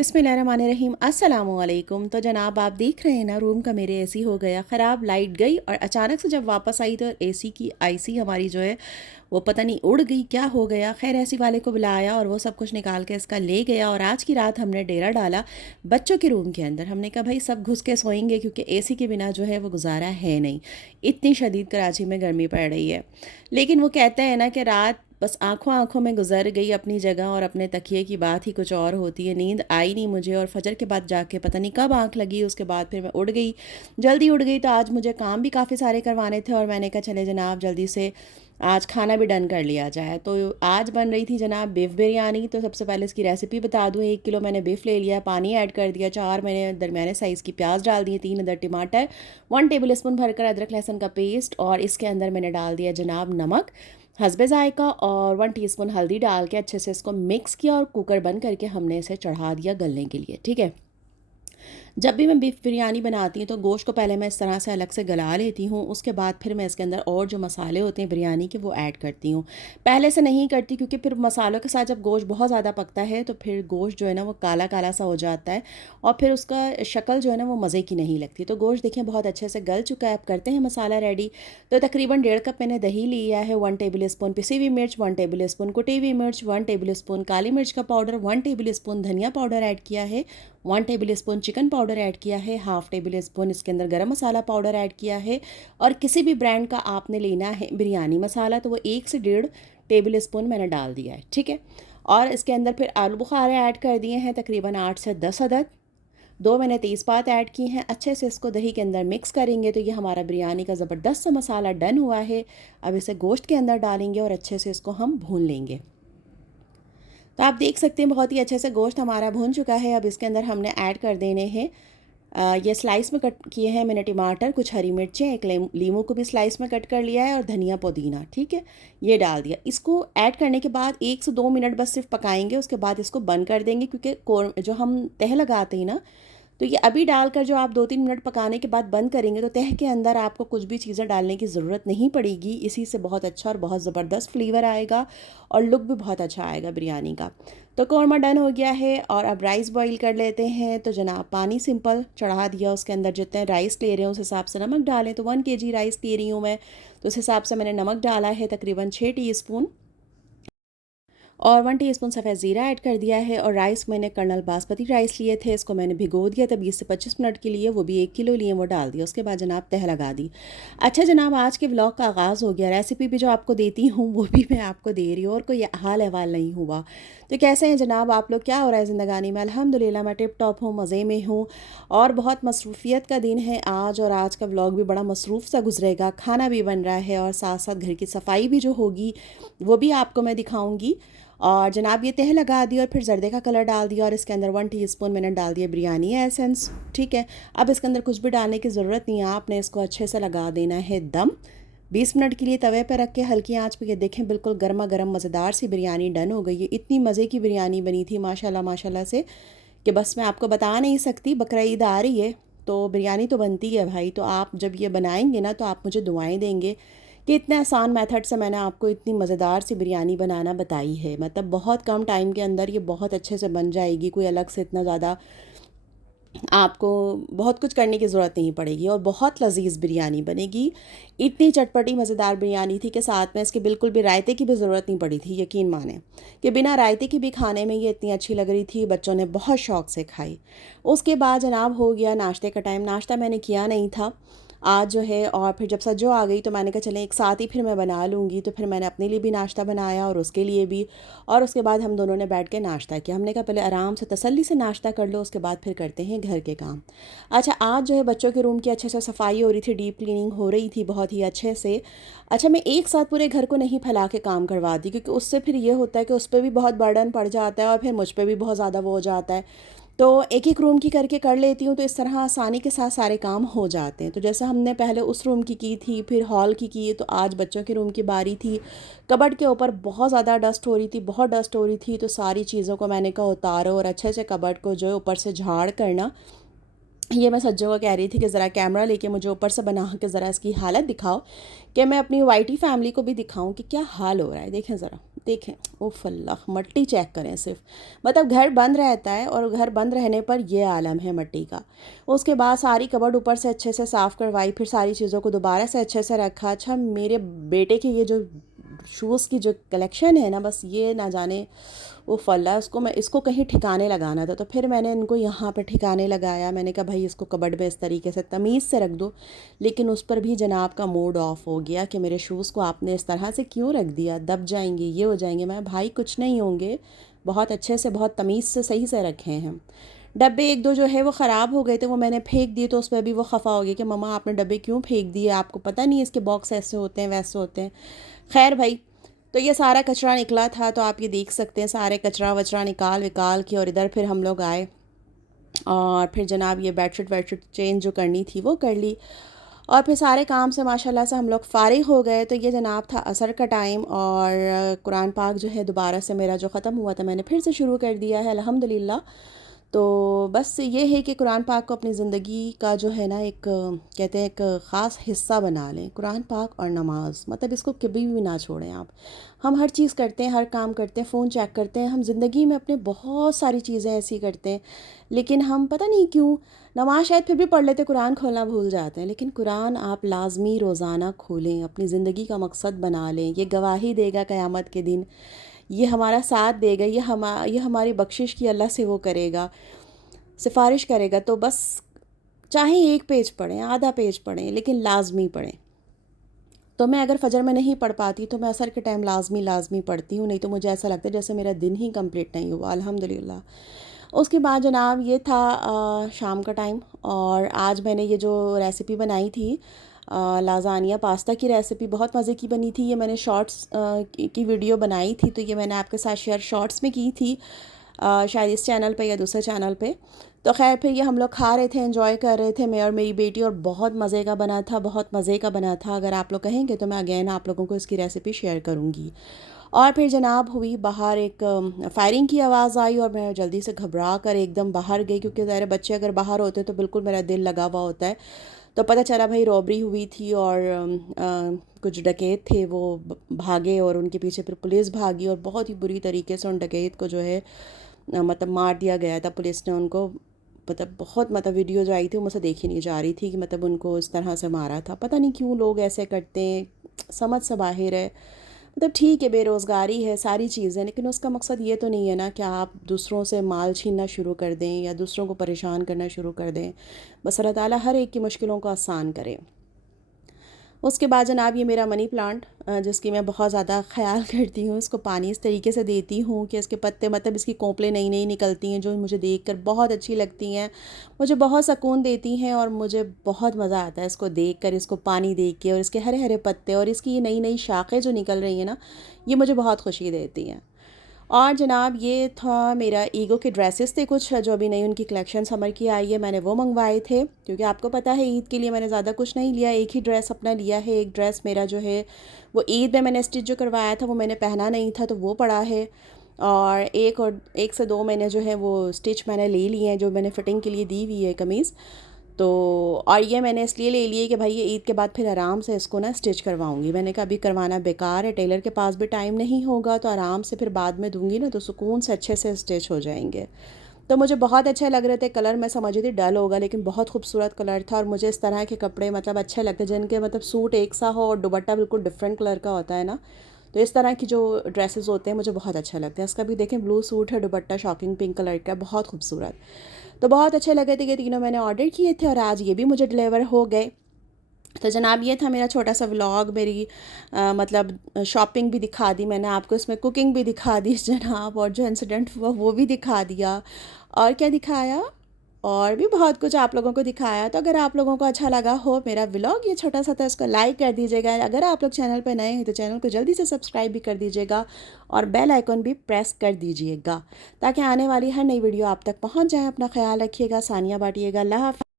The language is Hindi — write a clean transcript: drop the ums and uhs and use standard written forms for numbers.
बिस्मिल्लाहिर्रहमानिर्रहीम अस्सलामुअलैकुम। तो जनाब आप देख रहे हैं ना, रूम का मेरे एसी हो गया ख़राब, लाइट गई और अचानक से जब वापस आई तो एसी की आईसी हमारी जो है वो पता नहीं उड़ गई, क्या हो गया। खैर एसी वाले को बुलाया और वो सब कुछ निकाल के इसका ले गया और आज की रात हमने डेरा डाला बच्चों के रूम के अंदर। हमने कहा भाई सब घुस के सोएंगे क्योंकि एसी के बिना जो है वो गुजारा है नहीं, इतनी शदीद कराची में गर्मी पड़ रही है। लेकिन वो कहते हैं ना कि रात बस आँखों आँखों में गुजर गई अपनी जगह और अपने तकिए की बात ही कुछ और होती है। नींद आई नहीं मुझे और फजर के बाद जाके पता नहीं कब आँख लगी, उसके बाद फिर मैं उड़ गई, जल्दी उड़ गई। तो आज मुझे काम भी काफ़ी सारे करवाने थे और मैंने कहा चले जनाब जल्दी से आज खाना भी डन कर लिया जाए। तो आज बन रही थी जनाब बीफ बिरयानी। तो सबसे पहले इसकी रेसिपी बता दूँ। 1 किलो मैंने बीफ ले लिया, पानी ऐड कर दिया, 4 मैंने दरमियाने साइज़ की प्याज डाल दिए, 3 अदर टमाटर, 1 टेबल स्पून भरकर अदरक लहसुन का पेस्ट और इसके अंदर मैंने डाल दिया जनाब नमक हस्बे ज़ायका और 1 टीस्पून हल्दी डाल के अच्छे से इसको मिक्स किया और कुकर बंद करके हमने इसे चढ़ा दिया गलने के लिए। ठीक है। जब भी मैं बीफ बिरयानी बनाती हूँ तो गोश्त को पहले मैं इस तरह से अलग से गला लेती हूँ, उसके बाद फिर मैं इसके अंदर और जो मसाले होते हैं बिरयानी के वो ऐड करती हूँ। पहले से नहीं करती क्योंकि फिर मसालों के साथ जब गोश्त बहुत ज़्यादा पकता है तो फिर गोश्त जो है ना वो काला काला सा हो जाता है और फिर उसका शक्ल जो है ना वो मज़े की नहीं लगती। तो गोश्त देखिए बहुत अच्छे से गल चुका है। अब करते हैं मसाला रेडी। तो तकरीबन 1.5 कप मैंने दही लिया है, 1 टेबल स्पून पिसी हुई मिर्च, 1 टेबल स्पून कुटी हुई मिर्च, 1 टेबल स्पून काली मिर्च का पाउडर, 1 टेबल स्पून धनिया पाउडर ऐड किया है, 1 table spoon chicken powder add किया है, हाफ़ टेबल स्पून इसके अंदर गरम मसाला पाउडर ऐड किया है। और किसी भी ब्रांड का आपने लेना है बिरयानी मसाला तो वो 1 से 1.5 टेबल स्पून मैंने डाल दिया है। ठीक है। और इसके अंदर फिर आलू बुखारे ऐड कर दिए हैं तकरीबन 8 से 10 अदद। 2 मैंने तेज़पात ऐड की हैं। अच्छे से इसको दही के अंदर मिक्स करेंगे तो ये हमारा बिरयानी का ज़बरदस्त सा मसाला डन हुआ है। अब इसे गोश्त के अंदर डालेंगे और अच्छे से इसको हम भून लेंगे। तो आप देख सकते हैं बहुत ही अच्छे से गोश्त हमारा भून चुका है। अब इसके अंदर हमने ऐड कर देने हैं ये स्लाइस में कट किए हैं मैंने टमाटर, कुछ हरी मिर्चें, एक लीमू को भी स्लाइस में कट कर लिया है और धनिया पुदीना। ठीक है, ये डाल दिया। इसको ऐड करने के बाद 1 से 2 मिनट बस सिर्फ पकाएंगे, उसके बाद इसको बंद कर देंगे क्योंकि जो हम तह लगाते हैं ना, तो ये अभी डालकर जो आप 2-3 मिनट पकाने के बाद बंद करेंगे तो तह के अंदर आपको कुछ भी चीज़ें डालने की ज़रूरत नहीं पड़ेगी। इसी से बहुत अच्छा और बहुत ज़बरदस्त फ्लेवर आएगा और लुक भी बहुत अच्छा आएगा बिरयानी का। तो कौरमा डन हो गया है और अब राइस बॉईल कर लेते हैं। तो जनाब पानी सिंपल चढ़ा दिया, उसके अंदर जितने राइस ले रहे हैं उस हिसाब से नमक डालें। तो 1 केजी राइस ले रही हूँ मैं, तो उस हिसाब से मैंने नमक डाला है तकरीबन 6 टीस्पून और 1 टीस्पून सफ़ेद ज़ीरा ऐड कर दिया है। और राइस मैंने कर्नल बासमती राइस लिए थे, इसको मैंने भिगो दिया था 20 से 25 मिनट के लिए, वो भी 1 किलो लिए, वो डाल दिया। उसके बाद जनाब तह लगा दी। अच्छा जनाब आज के व्लॉग का आगाज़ हो गया। रेसिपी भी जो आपको देती हूँ वो भी मैं आपको दे रही हूँ और कोई हाल अहवाल नहीं हुआ। तो कैसे हैं जनाब आप लोग, क्या हो रहा है ज़िंदगानी में? अल्हम्दुलिल्लाह मैं टिप टॉप हूँ, मज़े में हूँ और बहुत मसरूफ़ियत का दिन है आज। और आज का व्लॉग भी बड़ा मसरूफ़ सा गुजरेगा। खाना भी बन रहा है और साथ साथ घर की सफाई भी जो होगी वो भी आपको मैं दिखाऊँगी। और जनाब ये तह लगा दी और फिर जर्दे का कलर डाल दिया और इसके अंदर 1 टीस्पून मैंने डाल दिया बिरयानी एसेंस। ठीक है। अब इसके अंदर कुछ भी डालने की ज़रूरत नहीं है, आपने इसको अच्छे से लगा देना है दम 20 मिनट के लिए तवे पर रख के हल्की आंच पे। ये देखें बिल्कुल गर्मा गर्म मज़ेदार सी बिरयानी डन हो गई है। इतनी मज़े की बिरयानी बनी थी माशाल्लाह माशाल्लाह से कि बस मैं आपको बता नहीं सकती। बकरा ईद आ रही है तो बिरयानी तो बनती है भाई, तो आप जब ये बनाएंगे ना तो आप मुझे दुआएं देंगे कि इतने आसान मेथड से मैंने आपको इतनी मज़ेदार सी बिरयानी बनाना बताई है। मतलब बहुत कम टाइम के अंदर ये बहुत अच्छे से बन जाएगी, कोई अलग से इतना ज़्यादा आपको बहुत कुछ करने की ज़रूरत नहीं पड़ेगी और बहुत लजीज बिरयानी बनेगी। इतनी चटपटी मज़ेदार बिरयानी थी कि साथ में इसके बिल्कुल भी रायते की भी ज़रूरत नहीं पड़ी थी। यकीन माने कि बिना रायते की भी खाने में ये इतनी अच्छी लग रही थी, बच्चों ने बहुत शौक़ से खाई। उसके बाद जनाब हो गया नाश्ते का टाइम। नाश्ता मैंने किया नहीं था आज जो है, और फिर जब सज्जो आ गई तो मैंने कहा चलें एक साथ ही फिर मैं बना लूँगी। तो फिर मैंने अपने लिए भी नाश्ता बनाया और उसके लिए भी, और उसके बाद हम दोनों ने बैठ के नाश्ता किया। हमने कहा पहले आराम से तसल्ली से नाश्ता कर लो, उसके बाद फिर करते हैं घर के काम। अच्छा आज जो है बच्चों के रूम की अच्छे से सफाई हो रही थी, डीप क्लीनिंग हो रही थी बहुत ही अच्छे से। अच्छा मैं एक साथ पूरे घर को नहीं फैला के काम करवाती क्योंकि उससे फिर ये होता है कि उस पर भी बहुत बर्डन पड़ जाता है और फिर मुझ पर भी बहुत ज़्यादा वो हो जाता है। तो एक एक रूम की करके कर लेती हूँ तो इस तरह आसानी के साथ सारे काम हो जाते हैं। तो जैसा हमने पहले उस रूम की थी, फिर हॉल की, तो आज बच्चों के रूम की बारी थी। कबर्ड के ऊपर बहुत ज़्यादा डस्ट हो रही थी, बहुत डस्ट हो रही थी, तो सारी चीज़ों को मैंने कहा उतारो और अच्छे से कबर्ड को जो है ऊपर से झाड़ करना ये मैं सज्जों को कह रही थी कि ज़रा कैमरा लेके मुझे ऊपर से बना के ज़रा इसकी हालत दिखाओ, कि मैं अपनी वाइटी फैमिली को भी दिखाऊं कि क्या हाल हो रहा है। देखें ज़रा, देखें, ओह अल्लाह, मट्टी चेक करें सिर्फ। मतलब घर बंद रहता है और घर बंद रहने पर ये आलम है मट्टी का। उसके बाद सारी कबर्ड ऊपर से अच्छे से साफ़ करवाई, फिर सारी चीज़ों को दोबारा से अच्छे से रखा। अच्छा, मेरे बेटे के ये जो शूज़ की जो कलेक्शन है ना, बस ये ना जाने वो फल्ला, उसको मैं इसको कहीं ठिकाने लगाना था। तो फिर मैंने इनको यहाँ पे ठिकाने लगाया। मैंने कहा भाई इसको कबर्ड में इस तरीके से तमीज़ से रख दो। लेकिन उस पर भी जनाब का मूड ऑफ हो गया कि मेरे शूज़ को आपने इस तरह से क्यों रख दिया, दब जाएंगे, ये हो जाएंगे। मैं भाई कुछ नहीं होंगे, बहुत अच्छे से बहुत तमीज़ से सही से रखे हैं। डब्बे एक दो जो है वो ख़राब हो गए थे, वो मैंने फेंक दिए। तो उस पर भी वो खफ़ा हो गया कि मम्मा आपने डब्बे क्यों फेंक दिए, आपको पता नहीं इसके बॉक्स ऐसे होते हैं वैसे होते हैं। खैर भाई, तो ये सारा कचरा निकला था, तो आप ये देख सकते हैं सारे कचरा वचरा निकाल विकाल के। और इधर फिर हम लोग आए और फिर जनाब ये बेडशीट वेडशीट चेंज जो करनी थी वो कर ली। और फिर सारे काम से माशाल्लाह से हम लोग फ़ारिग हो गए। तो ये जनाब था असर का टाइम, और कुरान पाक जो है दोबारा से मेरा जो ख़त्म हुआ था मैंने फिर से शुरू कर दिया है अल्हम्दुलिल्लाह। तो बस ये है कि कुरान पाक को अपनी ज़िंदगी का जो है ना एक कहते हैं एक ख़ास हिस्सा बना लें। कुरान पाक और नमाज, मतलब इसको कभी भी ना छोड़ें आप। हम हर चीज़ करते हैं, हर काम करते हैं, फ़ोन चेक करते हैं, हम ज़िंदगी में अपने बहुत सारी चीज़ें ऐसी करते हैं, लेकिन हम पता नहीं क्यों नमाज शायद फिर भी पढ़ लेते, कुरान खोलना भूल जाते हैं। लेकिन कुरान आप लाजमी रोज़ाना खोलें, अपनी ज़िंदगी का मकसद बना लें। ये गवाही देगा क़यामत के दिन, ये हमारा साथ देगा, ये हमारी बख्शिश की अल्लाह से वो करेगा, सिफारिश करेगा। तो बस चाहे एक पेज पढ़ें, आधा पेज पढ़ें, लेकिन लाजमी पढ़ें। तो मैं अगर फ़जर में नहीं पढ़ पाती तो मैं असर के टाइम लाजमी पढ़ती हूँ, नहीं तो मुझे ऐसा लगता है जैसे मेरा दिन ही कंप्लीट नहीं हुआ अल्हम्दुलिल्लाह। उसके बाद जनाब ये था शाम का टाइम, और आज मैंने ये जो रेसिपी बनाई थी लाज़ानिया पास्ता की रेसिपी, बहुत मज़े की बनी थी। ये मैंने शॉर्ट्स की वीडियो बनाई थी, तो ये मैंने आपके साथ शेयर शॉर्ट्स में की थी, शायद इस चैनल पे या दूसरे चैनल पे। तो खैर फिर ये हम लोग खा रहे थे, एंजॉय कर रहे थे, मैं और मेरी बेटी, और बहुत मज़े का बना था, बहुत मज़े का बना था। अगर आप लोग कहेंगे तो मैं अगेन आप लोगों को इसकी रेसिपी शेयर करूँगी। और फिर जनाब हुई बाहर एक फायरिंग की आवाज़ आई, और मैं जल्दी से घबरा कर एकदम बाहर गई, क्योंकि ज़ाहिर बच्चे अगर बाहर होते तो बिल्कुल मेरा दिल लगा हुआ होता है। तो पता चला भाई रॉबरी हुई थी, और कुछ डकैत थे वो भागे, और उनके पीछे फिर पुलिस भागी, और बहुत ही बुरी तरीके से उन डकैत को जो है मतलब मार दिया गया था। पुलिस ने उनको, मतलब बहुत, मतलब वीडियो जो आई थी वो मुझसे देखी नहीं जा रही थी कि मतलब उनको इस तरह से मारा था। पता नहीं क्यों लोग ऐसे करते हैं, समझ से बाहर है। मतलब ठीक है, बेरोज़गारी है, सारी चीज़ें, लेकिन उसका मकसद ये तो नहीं है ना कि आप दूसरों से माल छीनना शुरू कर दें या दूसरों को परेशान करना शुरू कर दें। बस अल्लाह ताला हर एक की मुश्किलों को आसान करे। उसके बाद जनाब ये मेरा मनी प्लांट, जिसकी मैं बहुत ज़्यादा ख्याल करती हूँ, इसको पानी इस तरीके से देती हूँ कि इसके पत्ते, मतलब इसकी कोंपलें नई नई निकलती हैं, जो मुझे देखकर बहुत अच्छी लगती हैं, मुझे बहुत सुकून देती हैं, और मुझे बहुत मज़ा आता है इसको देखकर, इसको पानी दे के, और इसके हरे हरे पत्ते और इसकी ये नई नई शाखें जो निकल रही हैं ना, ये मुझे बहुत खुशी देती हैं। और जनाब ये था मेरा ईगो के ड्रेसेस थे कुछ, जो अभी नई उनकी कलेक्शन समर की आई है, मैंने वो मंगवाए थे, क्योंकि आपको पता है ईद के लिए मैंने ज़्यादा कुछ नहीं लिया, एक ही ड्रेस अपना लिया है। एक ड्रेस मेरा जो है वो ईद में मैंने स्टिच जो करवाया था वो मैंने पहना नहीं था, तो वो पड़ा है। और एक से दो मैंने जो है वो स्टिच मैंने ले लिए हैं, जो मैंने फ़िटिंग के लिए दी हुई है कमीज़। तो और ये मैंने इसलिए ले लिए कि भाई ये ईद के बाद फिर आराम से इसको ना स्टिच करवाऊंगी। मैंने कहा अभी करवाना बेकार है, टेलर के पास भी टाइम नहीं होगा, तो आराम से फिर बाद में दूंगी ना, तो सुकून से अच्छे से स्टिच हो जाएंगे। तो मुझे बहुत अच्छे लग रहे थे कलर, मैं समझ रही थी डल होगा, लेकिन बहुत खूबसूरत कलर था। और मुझे इस तरह के कपड़े मतलब अच्छे लगते हैं जिनके मतलब सूट एक सा हो और दुपट्टा बिल्कुल डिफरेंट कलर का होता है ना। तो इस तरह की जो ड्रेसेस होते हैं मुझे बहुत अच्छा लगता है। इसका भी देखें ब्लू सूट है, दुपट्टा शॉकिंग पिंक कलर का, बहुत खूबसूरत। तो बहुत अच्छे लगे थे, ये तीनों मैंने ऑर्डर किए थे, और आज ये भी मुझे डिलीवर हो गए। तो जनाब ये था मेरा छोटा सा व्लॉग, मेरी मतलब शॉपिंग भी दिखा दी मैंने आपको, इसमें कुकिंग भी दिखा दी जनाब, और जो इंसिडेंट हुआ वो भी दिखा दिया, और क्या दिखाया, और भी बहुत कुछ आप लोगों को दिखाया। तो अगर आप लोगों को अच्छा लगा हो मेरा व्लॉग ये छोटा सा, तो इसको लाइक कर दीजिएगा। अगर आप लोग चैनल पर नए हैं तो चैनल को जल्दी से सब्सक्राइब भी कर दीजिएगा, और बेल आइकन भी प्रेस कर दीजिएगा, ताकि आने वाली हर नई वीडियो आप तक पहुंच जाए। अपना ख्याल रखिएगा, सानिया बांटिएगा। अल्लाह हाफ़िज़।